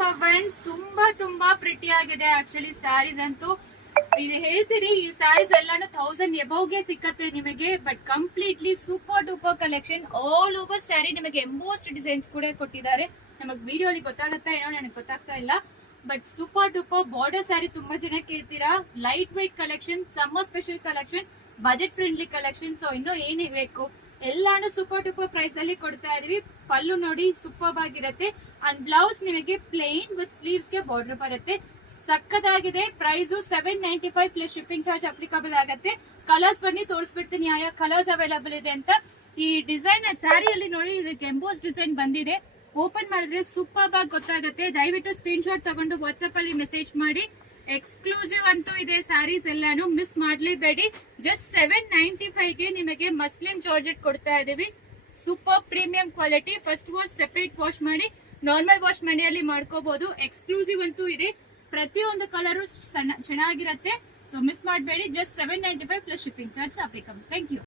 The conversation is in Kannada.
Number one. ತುಂಬಾ ತುಂಬಾ ಪ್ರಿಟಿ ಆಗಿದೆ ಆಕ್ಚುಲಿ ಸ್ಯಾರೀಸ್ ಅಂತೂ. ಇದು ಹೇಳ್ತೀರಿ ಈ ಸ್ಯಾರೀಸ್ ಎಲ್ಲಾನು 1000 ಎಬೋವ್ಗೆ ಸಿಕ್ಕತ್ತೆ ನಿಮಗೆ. But completely super duper collection. All over sari ನಿಮಗೆ ಎಂಬೋಸ್ಡ್ ಡಿಸೈನ್ಸ್ ಕೂಡ ಕೊಟ್ಟಿದ್ದಾರೆ. ನಮಗ್ ವಿಡಿಯೋ ಅಲ್ಲಿ ಗೊತ್ತಾಗತ್ತಾ ಏನೋ ನನಗೆ ಗೊತ್ತಾಗ್ತಾ ಇಲ್ಲ. But super duper border sari ತುಂಬಾ ಜನ ಕೇಳ್ತೀರಾ. Light weight collection, summer special collection, budget friendly collection. So ಇನ್ನು ಏನೇ ಬೇಕು ಎಲ್ಲಾನು ಸೂಪರ್ ಡೂಪರ್ ಪ್ರೈಸ್ ಅಲ್ಲಿ ಕೊಡ್ತಾ ಇದೀವಿ. ಪಲ್ಲು ನೋಡಿ ಸೂಪರ್ ಆಗಿರುತ್ತೆ. ಅಂಡ್ ಬ್ಲೌಸ್ ನಿಮಗೆ ಪ್ಲೇನ್ ವಿತ್ ಸ್ಲೀವ್ಸ್ ಗೆ ಬಾರ್ಡರ್ ಬರುತ್ತೆ. ಸಕ್ಕದಾಗಿದೆ. Price 795 plus shipping charge applicable ಆಗುತ್ತೆ. ಕಲರ್ಸ್ ಬನ್ನಿ ತೋರಿಸ್ಬಿಡ್ತೀನಿ ಯಾವ ಕಲರ್ಸ್ ಅವೈಲಬಲ್ ಇದೆ ಅಂತ. ಈ ಡಿಸೈನ್ ಸ್ಯಾರಿಯಲ್ಲಿ ನೋಡಿ ಇದಕ್ಕೆ ಎಂಬೋಸ್ ಡಿಸೈನ್ ಬಂದಿದೆ. ಓಪನ್ ಮಾಡಿದ್ರೆ ಸೂಪರ್ ಆಗಿ ಗೊತ್ತಾಗುತ್ತೆ. ದಯವಿಟ್ಟು ಸ್ಕ್ರೀನ್ ಶಾಟ್ ತಗೊಂಡು ವಾಟ್ಸ್ಆಪ್ ಅಲ್ಲಿ ಮೆಸೇಜ್ ಮಾಡಿ. ಎಕ್ಸ್ಕ್ಲೂಸಿವ್ ಅಂತೂ ಇದೆ ಸ್ಯಾರೀಸ್ ಎಲ್ಲಾನು, ಮಿಸ್ ಮಾಡ್ಲೇಬೇಡಿ. ಜಸ್ಟ್ 795 ಗೆ ನಿಮಗೆ ಮಸ್ಲಿನ್ ಜಾರ್ಜೆಟ್ ಕೊಡ್ತಾ ಇದೀವಿ. Super premium quality. First wash separate wash ಮಾಡಿ, ನಾರ್ಮಲ್ ವಾಶ್ ಮನೆಯಲ್ಲಿ ಮಾಡ್ಕೋಬಹುದು. ಎಕ್ಸ್ಕ್ಲೂಸಿವ್ ಅಂತೂ ಇದೆ. ಪ್ರತಿಯೊಂದು ಕಲರು ಚೆನ್ನಾಗಿರುತ್ತೆ. ಸೊ ಮಿಸ್ ಮಾಡಬೇಡಿ. Just 795 plus shipping charge applicable. Thank you.